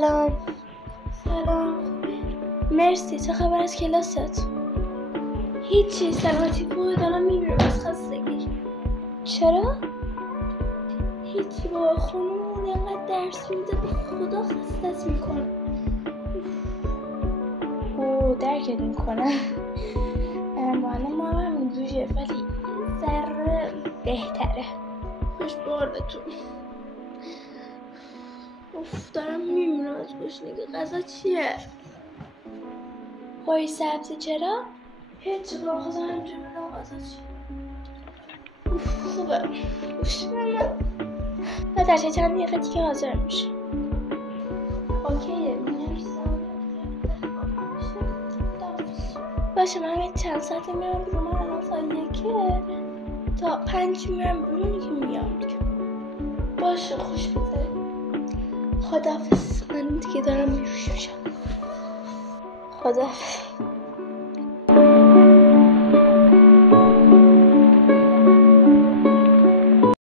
سلام. مرسی. چه خبر از کلاست؟ هیچی، سلامتی خوبه، دارم میمیرم از خستگی. چرا؟ هیچی بابا، خانومون اینقدر درس میده به خدا خستت میکنه. درکت میکنه. معلم ما هم اینجوریه ولی ذره بهتره. خوش باردتون. دارم میمیرم از گشنگی. غذا چیه؟ قوی سبزی. چرا؟ هیچی بابا، خواستم همینجوری بدم غذا چیه. خوبه. بذار چند دقیقه دیگه حاضر میشه. اوکیه، مرسی. باشه، من چند ساعتی میرم بیرون. من الان ساعت 1 تا 5 میرم بیرون که میام دیگه. باشه، خوش بگذره. خداحافظ. من دیگه دارم میرم. خداحافظ.